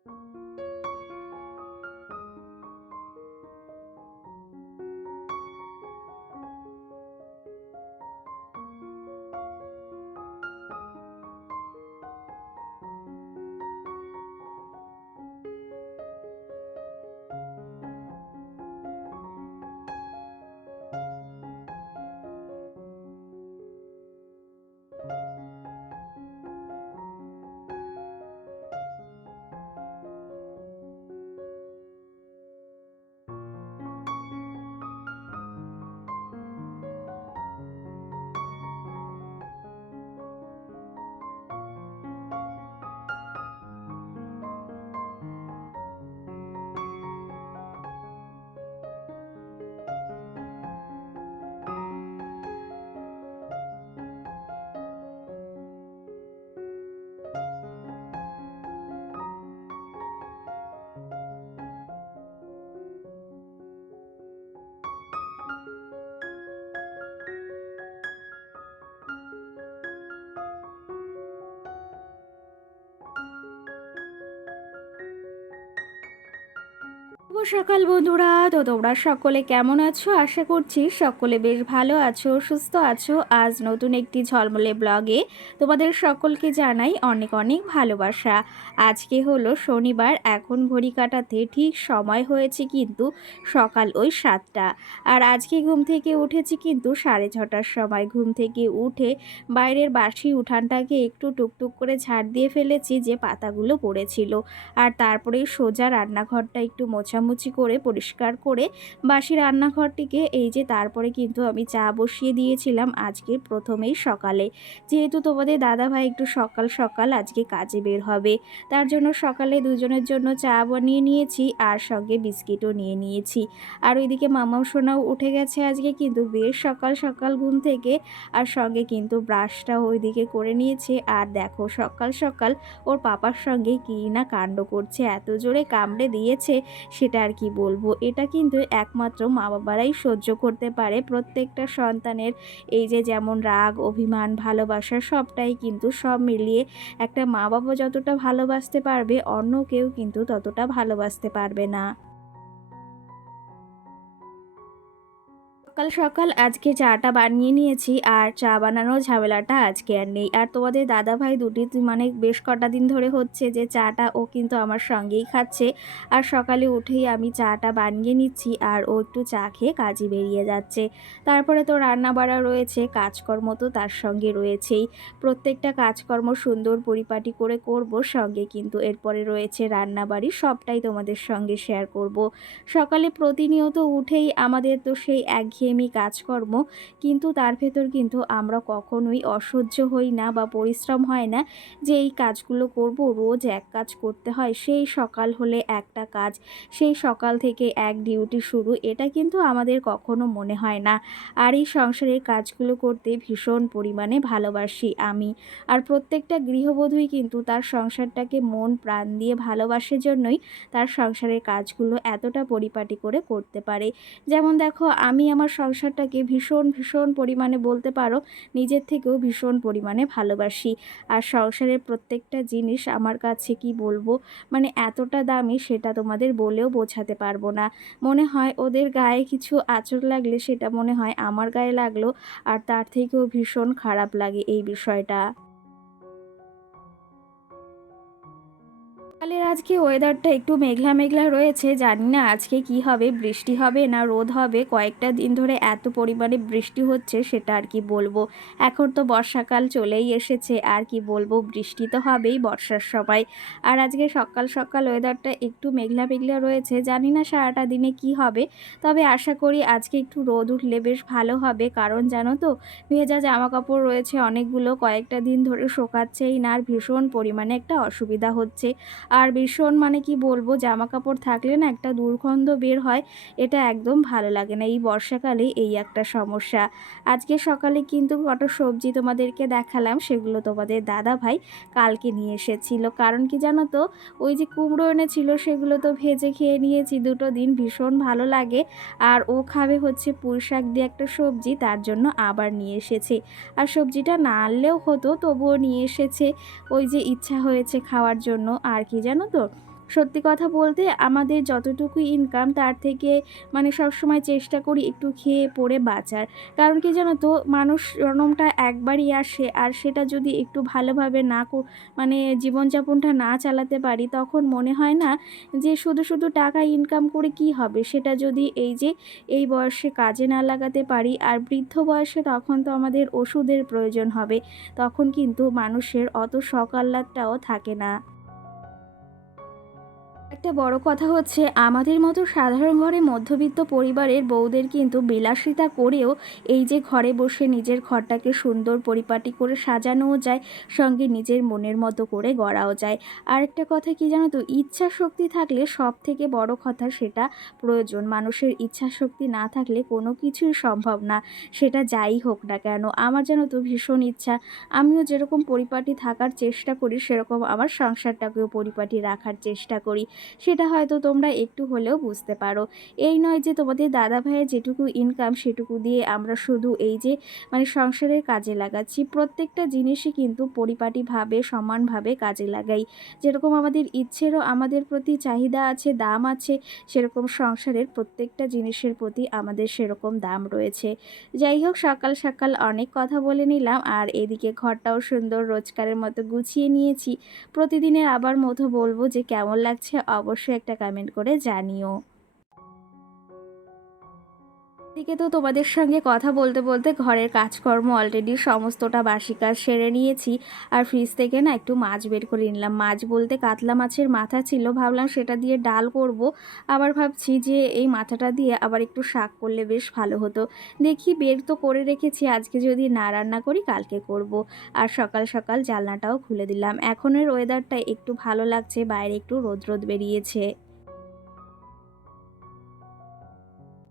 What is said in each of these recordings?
শুভ সকাল বন্ধুরা। তো তোমরা সকলে কেমন আছো? আশা করছি সকলে বেশ ভালো আছো, সুস্থ আছো। আজ নতুন একটি ঝলমলে ব্লগে তোমাদের সকলকে জানাই অনেক অনেক ভালোবাসা। আজকে হলো শনিবার, এখন ঘড়ি কাটাতে ঠিক সময় হয়েছে কিন্তু সকাল ওই 7টা। আর আজকে ঘুম থেকে উঠেছি কিন্তু 6:30টার সময়। ঘুম থেকে উঠে বাইরের বাসি উঠানটাকে একটু টুকটুক করে ঝাড় দিয়ে ফেলেছি যে পাতাগুলো পড়েছিল। আর তারপরেই সোজা রান্নাঘরটা একটু মোছামুছি করে পরিষ্কার করে বাসি রান্নাঘরটিকে এই যে তারপরে কিন্তু আমি চা বসিয়ে দিয়েছিলাম আজকে প্রথমেই সকালে, যেহেতু তোমাদের দাদাভাই একটু সকাল সকাল আজকে কাজে বের হবে, তার জন্য সকালে দুজনের জন্য চা বানিয়ে নিয়েছি আর সঙ্গে বিস্কিটও নিয়ে নিয়েছি। আর ওইদিকে মামাও সোনাও উঠে গেছে আজকে কিন্তু বেশ সকাল সকাল ঘুম থেকে, আর সঙ্গে কিন্তু ব্রাশটাও ওইদিকে করে নিয়েছে। আর দেখো সকাল সকাল ওর পাপার সঙ্গে কী না কাণ্ড করছে, এত জোরে কামড়ে দিয়েছে সেটা আর কি বলবো। এটা কিন্তু একমাত্র মা বাবারাই সহ্য করতে পারে। প্রত্যেকটা সন্তানের এই যে যেমন রাগ, অভিমান, ভালোবাসা সবটাই কিন্তু সব মিলিয়ে একটা মা বাবা যতটা ভালোবাসতে পারবে অন্য কেউ কিন্তু ততটা ভালোবাসতে পারবে না। সকাল সকাল আজকে চাটা বানিয়ে নিয়েছি, আর চা বানানোর ঝামেলাটা আজকে আর নেই। আর তোমাদের দাদাভাই মানে বেশ কটা দিন ধরে হচ্ছে যে চাটা ও কিন্তু আমার সঙ্গেই খাচ্ছে। আর সকালে উঠেই আমি চাটা বানিয়ে নিচ্ছি আর ও একটু চা খেয়ে কাজে বেরিয়ে যাচ্ছে। তারপরে তো রান্না বাড়া রয়েছে, কাজকর্ম তো তার সঙ্গে রয়েছেই। প্রত্যেকটা কাজকর্ম সুন্দর পরিপাটি করে করব, সঙ্গে কিন্তু এরপরে রয়েছে রান্নাবাড়ি, সবটাই তোমাদের সঙ্গে শেয়ার করব। সকালে প্রতিনিয়ত উঠেই আমাদের তো সেই একঘেয়েমি কাজকর্ম, কিন্তু তার ভেতর কিন্তু আমরা কখনোই অসহ্য হই না বা পরিশ্রম হয় না যে এই কাজগুলো করব। রোজ এক কাজ করতে হয়, সেই সকাল হলে একটা কাজ, সেই সকাল থেকে এক ডিউটি শুরু, এটা কিন্তু আমাদের কখনো মনে হয় না। আর এই সংসারের কাজগুলো করতে ভীষণ পরিমাণে ভালোবাসি আমি। আর প্রত্যেকটা গৃহবধূই কিন্তু তার সংসারটাকে মন প্রাণ দিয়ে ভালোবাসার জন্যই তার সংসারের কাজগুলো এতটা পরিপাটি করে করতে পারে। যেমন দেখো, আমি আমার সংসারটাকে ভীষণ ভীষণ পরিমাণে বলতে পারো নিজের থেকেও ভীষণ পরিমাণে ভালোবাসি। আর সংসারের প্রত্যেকটা জিনিস আমার কাছে কি বলবো, মানে এতটা দামি সেটা তোমাদের বলেও বোঝাতে পারবো না। মনে হয় ওদের গায়ে কিছু আঁচড় লাগলে সেটা মনে হয় আমার গায়ে লাগলো, আর তার থেকেও ভীষণ খারাপ লাগে এই বিষয়টা। সকালের আজকে ওয়েদারটা একটু মেঘলা মেঘলা রয়েছে, জানি না আজকে কি হবে, বৃষ্টি হবে না রোদ হবে। কয়েকটা দিন ধরে এত পরিমাণে বৃষ্টি হচ্ছে সেটা আর কি বলবো। এখন তো বর্ষাকাল চলেই এসেছে, আর কি বলবো, বৃষ্টি তো হবেই বর্ষার সময়। আর আজকে সকাল সকাল ওয়েদারটা একটু মেঘলা মেঘলা রয়েছে, জানি না সারাটা দিনে কি হবে। তবে আশা করি আজকে একটু রোদ উঠলে বেশ ভালো হবে, কারণ জানো তো ভেজা জামা কাপড় রয়েছে অনেকগুলো, কয়েকটা দিন ধরে শোকাচ্ছেই না, আর ভীষণ পরিমাণে একটা অসুবিধা হচ্ছে। আর ভীষণ মানে কি বলবো, জামা কাপড় থাকলে না একটা দুর্গন্ধ বের হয়, এটা একদম ভালো লাগে না। এই বর্ষাকালে এই একটা সমস্যা। আজকে সকালে কিন্তু কত সবজি তোমাদেরকে দেখালাম, সেগুলো তোমাদের দাদা ভাই কালকে নিয়ে এসেছিল। কারণ কি জানো তো, ওই যে কুমড়ো এনেছিল সেগুলো তো ভেজে খেয়ে নিয়েছি দুটো দিন, ভীষণ ভালো লাগে। আর ও খাবে হচ্ছে পুঁই শাক দিয়ে একটা সবজি, তার জন্য আবার নিয়ে এসেছে। আর সবজিটা না আনলেও হতো, তবুও নিয়ে এসেছে, ওই যে ইচ্ছা হয়েছে খাওয়ার জন্য। আর কি জানো তো, সত্যি কথা বলতে আমাদের যতটুকু ইনকাম তার থেকে মানে সবসময় চেষ্টা করি একটু খেয়ে পরে বাঁচার। কারণ কি জানো তো, মানুষ জনমটা একবারই আসে, আর সেটা যদি একটু ভালোভাবে না মানে জীবনযাপনটা না চালাতে পারি, তখন মনে হয় না যে শুধু শুধু টাকা ইনকাম করে কি হবে। সেটা যদি এই যে এই বয়সে কাজে না লাগাতে পারি, আর বৃদ্ধ বয়সে তখন তো আমাদের ওষুধের প্রয়োজন হবে, তখন কিন্তু মানুষের অত শখ আহ্লাদটাও থাকে না। একটা বড় কথা হচ্ছে, আমাদের মতো সাধারণ ঘরে মধ্যবিত্ত পরিবারের বউদের কিন্তু বিলাসিতা করেও এই যে ঘরে বসে নিজের ঘরটাকে সুন্দর পরিপাটি করে সাজানোও যায়, সঙ্গে নিজের মনের মতো করে গড়াও যায়। আরেকটা কথা কি জানো তো, ইচ্ছা শক্তি থাকলে সব থেকে বড় কথা সেটা প্রয়োজন। মানুষের ইচ্ছা শক্তি না থাকলে কোনো কিছুই সম্ভব না, সেটা যাই হোক না কেন। আমার জানো তো ভীষণ ইচ্ছা, আমিও যেরকম পরিপাটি থাকার চেষ্টা করি সেরকম আমার সংসারটাকেও পরিপাটি রাখার চেষ্টা করি। সেটা হয়তো তোমরা একটু হলেও বুঝতে পারো। এই নয় যে তোমাদের দাদা ভাইয়ের যেটুকু ইনকাম সেটুকু দিয়ে আমরা শুধু এই যে মানে সংসারের কাজে লাগাচ্ছি, প্রত্যেকটা জিনিসই কিন্তু পরিপাটিভাবে সমানভাবে কাজে লাগাই। যেরকম আমাদের ইচ্ছেরও আমাদের প্রতি চাহিদা আছে, দাম আছে, সেরকম সংসারের প্রত্যেকটা জিনিসের প্রতি আমাদের সেরকম দাম রয়েছে। যাই হোক, সকাল সকাল অনেক কথা বলে নিলাম, আর এদিকে ঘরটাও সুন্দর রোজকারের মতো গুছিয়ে নিয়েছি। প্রতিদিনের আবার মতো বলবো যে কেমন লাগছে অবশ্যই একটা কমেন্ট করে জানিও। এদিকে তো তোমাদের সঙ্গে কথা বলতে বলতে ঘরের কাজকর্ম অলরেডি সমস্তটা বাসি কাজ সেরে নিয়েছি। আর ফ্রিজ থেকে না একটু মাছ বের করে নিলাম। মাছ বলতে কাতলা মাছের মাথা ছিল, ভাবলাম সেটা দিয়ে ডাল করব। আবার ভাবছি যে এই মাথাটা দিয়ে আবার একটু শাক করলে বেশ ভালো হতো। দেখি বের তো করে রেখেছি, আজকে যদি না রান্না করি কালকে করব। আর সকাল সকাল জানলাটাও খুলে দিলাম। এখনের ওয়েদারটা একটু ভালো লাগছে, বাইরে একটু রোদ রোদ বেরিয়েছে।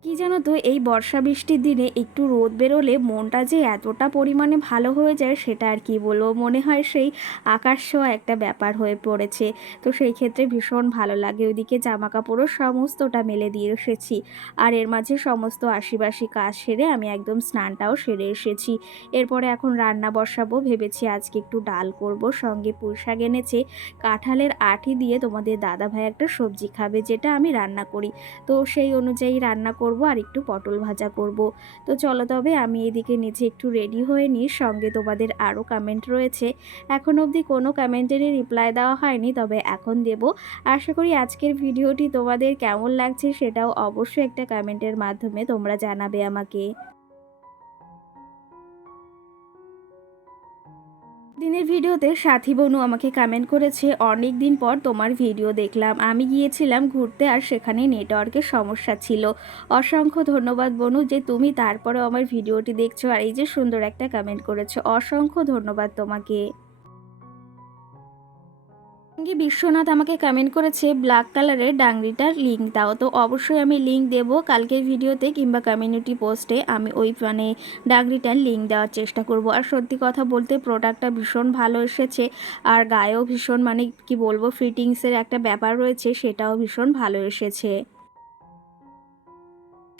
কি জানো তো, এই বর্ষা বৃষ্টির দিনে একটু রোদ বেরোলে মনটা যে এতটা পরিমাণে ভালো হয়ে যায় সেটা আর কি বলবো। মনে হয় সেই আকাশ ছোঁয়া একটা ব্যাপার হয়ে পড়েছে। তো সেই ক্ষেত্রে ভীষণ ভালো লাগে। ওইদিকে জামা কাপড়ও সমস্তটা মেলে দিয়ে এসেছি। আর এর মাঝে সমস্ত আশিবাসি কাজ সেরে আমি একদম স্নানটাও সেরে এসেছি। এরপরে এখন রান্না বসাবো। ভেবেছি আজকে একটু ডাল করব, সঙ্গে পুঁই শাক এনেছে। কাঁঠালের আঁটি দিয়ে তোমাদের দাদাভাই একটা সবজি খাবে, যেটা আমি রান্না করি। তো সেই অনুযায়ী রান্না করব, আর একটু পটল ভাজা করব। তো চলো তবে আমি এদিকে নিচে একটু রেডি হয়ে নিই। সঙ্গে তোমাদের আরও কমেন্ট রয়েছে, এখন অবধি কোনো কমেন্টেরই রিপ্লাই দেওয়া হয়নি, তবে এখন দেব। আশা করি আজকের ভিডিওটি তোমাদের কেমন লাগছে সেটাও অবশ্যই একটা কমেন্টের মাধ্যমে তোমরা জানাবে আমাকে। দিনের ভিডিওতে সাথী বনু আমাকে কমেন্ট করেছে, অনেক দিন পর তোমার ভিডিও দেখলাম, আমি গিয়েছিলাম ঘুরতে আর সেখানে নেটওয়ার্কের সমস্যা ছিল। অসংখ্য ধন্যবাদ বনু যে তুমি তারপরেও আমার ভিডিওটি দেখছো, আর এই যে সুন্দর একটা কমেন্ট করেছো, অসংখ্য ধন্যবাদ তোমাকে। সঙ্গে বিশ্বনাথ আমাকে কমেন্ট করেছে, ব্ল্যাক কালারের ডাংরিটার লিঙ্ক দাও। তো অবশ্যই আমি লিঙ্ক দেবো কালকের ভিডিওতে কিংবা কমিউনিটি পোস্টে, আমি ওই মানে ডাংরিটার লিঙ্ক দেওয়ার চেষ্টা করব। আর সত্যি কথা বলতে প্রোডাক্টটা ভীষণ ভালো এসেছে, আর গায়েও ভীষণ মানে কি বলবো ফিটিংসের একটা ব্যাপার রয়েছে, সেটাও ভীষণ ভালো এসেছে।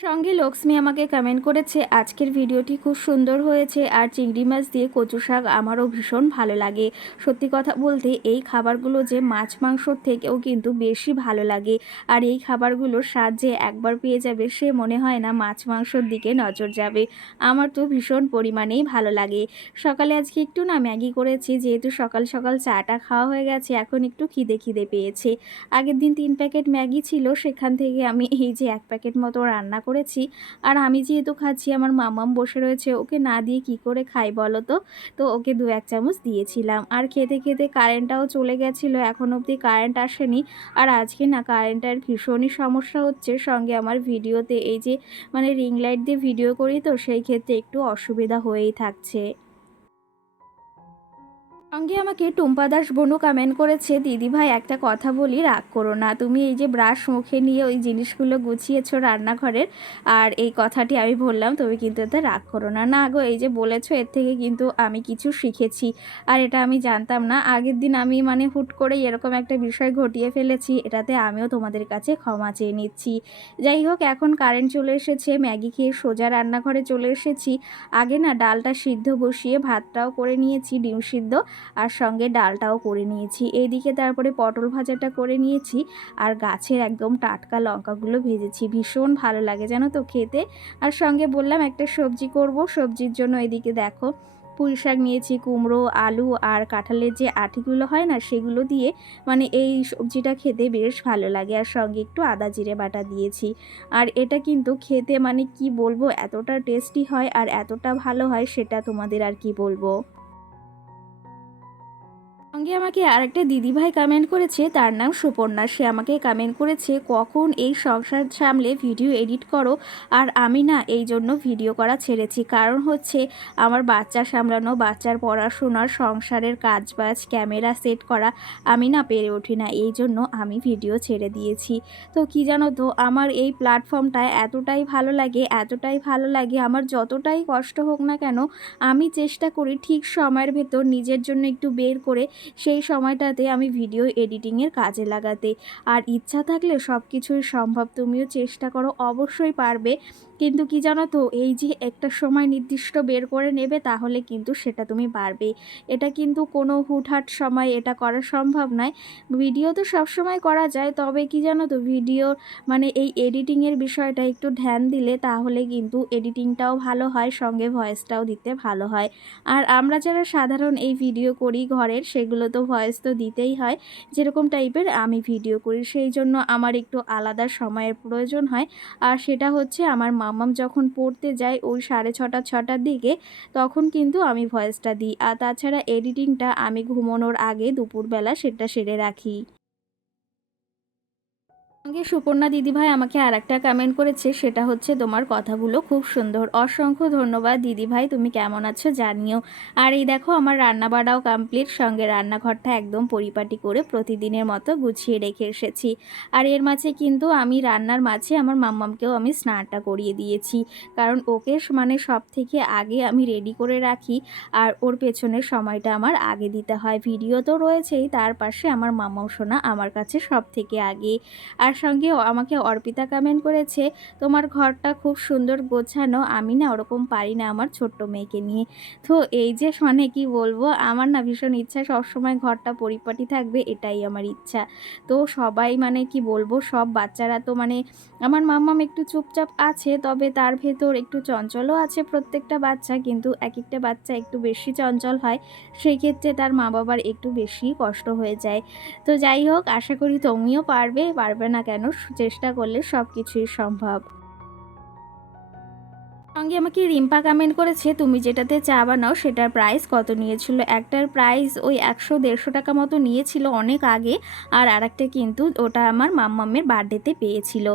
সঙ্গে লক্ষ্মী আমাকে কমেন্ট করেছে, আজকের ভিডিওটি খুব সুন্দর হয়েছে, আর চিংড়ি মাছ দিয়ে কচু শাক আমারও ভীষণ ভালো লাগে। সত্যি কথা বলতে এই খাবারগুলো যে মাছ মাংসর থেকেও কিন্তু বেশি ভালো লাগে। আর এই খাবারগুলোর স্বাদ যে একবার পেয়ে যাবে সে মনে হয় না মাছ মাংসর দিকে নজর যাবে। আমার তো ভীষণ পরিমাণেই ভালো লাগে। সকালে আজকে একটু না ম্যাগি করেছি, যেহেতু সকাল সকাল চাটা খাওয়া হয়ে গেছে, এখন একটু খিদে খিদে পেয়েছে। আগের দিন 3 প্যাকেট ম্যাগি ছিল, সেখান থেকে আমি এই যে 1 প্যাকেট মতো রান্না করেছি। আর আমি যেহেতু খাচ্ছি, আমার মামাম বসে রয়েছে, ওকে না দিয়ে কি করে খাই বলো তো। তো ওকে 2-1 চামচ দিয়েছিলাম। আর খেতে খেতে কারেন্টটাও চলে গেছিলো, এখন অবধি কারেন্ট আসেনি। আর আজকে না কারেন্টের ভীষণই সমস্যা হচ্ছে। সঙ্গে আমার ভিডিওতে এই যে মানে রিং লাইট দিয়ে ভিডিও করি, তো সেই ক্ষেত্রে একটু অসুবিধা হয়েই থাকছে। সঙ্গে আমাকে টুম্পা দাস বনু কমেন্ট করেছে, দিদিভাই একটা কথা বলি, রাগ করো না, তুমি এই যে ব্রাশ মুখে নিয়ে ওই জিনিসগুলো গুছিয়েছো রান্নাঘরের, আর এই কথাটি আমি বললাম, তুমি কিন্তু এতে রাগ করো না। না গো, এই যে বলেছো এর থেকে কিন্তু আমি কিছু শিখেছি, আর এটা আমি জানতাম না। আগের দিন আমি মানে হুট করে এরকম একটা বিষয় ঘটিয়ে ফেলেছি, এটাতে আমিও তোমাদের কাছে ক্ষমা চেয়ে নিচ্ছি। যাই হোক, এখন কারেন্ট চলে এসেছে, ম্যাগি খেয়ে সোজা রান্নাঘরে চলে এসেছি। আগে না ডালটা সিদ্ধ বসিয়ে ভাতটাও করে নিয়েছি, ডিম সিদ্ধ। আর সঙ্গে ডালটাও করে নিয়েছি। এইদিকে তারপরে পটল ভাজাটা করে নিয়েছি আর গাছের একদম টাটকা লঙ্কাগুলো ভেজেছি। ভীষণ ভালো লাগে জানো তো খেতে। আর সঙ্গে বললাম একটা সবজি করব, সবজির জন্য এদিকে দেখো পুঁই শাক নিয়েছি, কুমড়ো, আলু আর কাঁঠালের যে আঁটিগুলো হয় না সেগুলো দিয়ে মানে এই সবজিটা খেতে বেশ ভালো লাগে। আর সঙ্গে একটু আদা জিরে বাটা দিয়েছি। আর এটা কিন্তু খেতে মানে কি বলবো, এতটা টেস্টি হয় আর এতটা ভালো হয় সেটা তোমাদের আর কি বলবো। সঙ্গে আমাকে আরেকটা দিদিভাই কমেন্ট করেছে, তার নাম সুপর্ণা। সে আমাকে কমেন্ট করেছে কখন এই সংসার সামলে ভিডিও এডিট করো। আর আমি না এই জন্য ভিডিও করা ছেড়েছি, কারণ হচ্ছে আমার বাচ্চা সামলানো, বাচ্চার পড়াশোনার, সংসারের কাজবাজ, ক্যামেরা সেট করা আমি না পেরে উঠি না, এই জন্য আমি ভিডিও ছেড়ে দিয়েছি। তো কি জানো তো, আমার এই প্ল্যাটফর্মটায় এতটাই ভালো লাগে, এতটাই ভালো লাগে, আমার যতটাই কষ্ট হোক না কেন আমি চেষ্টা করি ঠিক সময়ের ভেতর নিজের জন্য একটু বের করে সেই সময়টাতে আমি ভিডিও এডিটিংয়ের কাজে লাগাতে। আর ইচ্ছা থাকলে সব কিছুই সম্ভব। তুমিও চেষ্টা করো, অবশ্যই পারবে। কিন্তু কি জানো তো, এই যে একটা সময় নির্দিষ্ট বের করে নেবে তাহলে কিন্তু সেটা তুমি পারবে। এটা কিন্তু কোনো হুটহাট সময় এটা করা সম্ভব নয়। ভিডিও তো সবসময় করা যায়, তবে কি জানো তো ভিডিও মানে এই এডিটিংয়ের বিষয়টা একটু ধ্যান দিলে তাহলে কিন্তু এডিটিংটাও ভালো হয়, সঙ্গে ভয়েসটাও দিতে ভালো হয়। আর আমরা যারা সাধারণ এই ভিডিও করি ঘরের, সেগুলো তো ভয়েস তো দিতেই হয়। যেরকম টাইপের আমি ভিডিও করি সেই জন্য আমার একটু আলাদা সময়ের প্রয়োজন হয়। আর সেটা হচ্ছে আমার মাম্মাম যখন পড়তে যায় ওই 6:30-6টার দিকে, তখন কিন্তু আমি ভয়েসটা দিই। আর তাছাড়া এডিটিংটা আমি ঘুমানোর আগে দুপুরবেলা সেটা সেরে রাখি। সঙ্গে সুপর্ণা দিদিভাই আমাকে আরেকটা কমেন্ট করেছে, সেটা হচ্ছে তোমার কথাগুলো খুব সুন্দর। অসংখ্য ধন্যবাদ দিদিভাই, তুমি কেমন আছো জানিও। আর এই দেখো আমার রান্নাবাড়াও কমপ্লিট, সঙ্গে রান্নাঘরটা একদম পরিপাটি করে প্রতিদিনের মতো গুছিয়ে রেখে এসেছি। আর এর মাঝে কিন্তু আমি রান্নার মাঝে আমার মাম্মামকেও আমি স্নানটা করিয়ে দিয়েছি, কারণ ওকে মানে সব থেকে আগে আমি রেডি করে রাখি। আর ওর পেছনের সময়টা আমার আগে দিতে হয়। ভিডিও তো রয়েছেই, তার পাশে আমার মাম্মাম সোনা আমার কাছে সব থেকে আগে। আর সঙ্গে আমাকে অর্পিতা কমেন্ট করেছে, তোমার ঘরটা খুব সুন্দর গোছানো, আমি না ওরকম পারি না আমার ছোট্ট মেয়েকে নিয়ে। তো এই যে মানে কি বলবো, আমার না ভীষণ ইচ্ছা সবসময় ঘরটা পরিপাটি থাকবে, এটাই আমার ইচ্ছা। তো সবাই মানে কি বলবো, সব বাচ্চারা তো মানে আমার মাম্মাম একটু চুপচাপ আছে, তবে তার ভেতর একটু চঞ্চলও আছে প্রত্যেকটা বাচ্চা, কিন্তু এক একটা বাচ্চা একটু বেশি চঞ্চল হয়, সেই ক্ষেত্রে তার মা বাবার একটু বেশি কষ্ট হয়ে যায়। তো যাই হোক, আশা করি তুমিও পারবে, পারবে না কেন, চেষ্টা করলে সব কিছুই সম্ভব। সঙ্গে আমাকে রিম্পা কমেন্ট করেছে, তুমি যেটাতে চা বানাও সেটার প্রাইস কত নিয়েছিল। একটার প্রাইস ওই 100-150 টাকা মতো নিয়েছিল অনেক আগে, আর আরেকটা কিন্তু ওটা আমার মাম্মামের বার্থডেতে পেয়েছিল।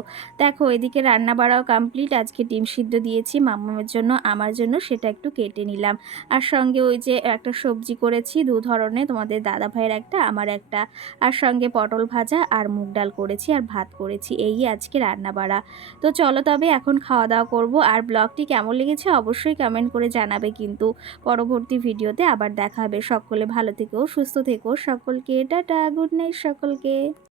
দেখো এদিকে রান্না বাড়াও কমপ্লিট, আজকে ডিম সিদ্ধ দিয়েছি মাম্মামের জন্য, আমার জন্য সেটা একটু কেটে নিলাম। আর সঙ্গে ওই যে একটা সবজি করেছি দু ধরনের, তোমাদের দাদা ভাইয়ের একটা, আমার একটা। আর সঙ্গে পটল ভাজা আর মুগ ডাল করেছি আর ভাত করেছি, এই আজকে রান্না বাড়া। তো চলো তবে এখন খাওয়া দাওয়া করবো। আর ব্লগটি কেমন লেগেছে অবশ্যই কমেন্ট করে জানাবে, কিন্তু পরবর্তী ভিডিওতে আবার দেখা হবে। সকলে ভালো থেকো, সুস্থ থেকো, সকলকে টাটা, গুড নাইট সকলকে।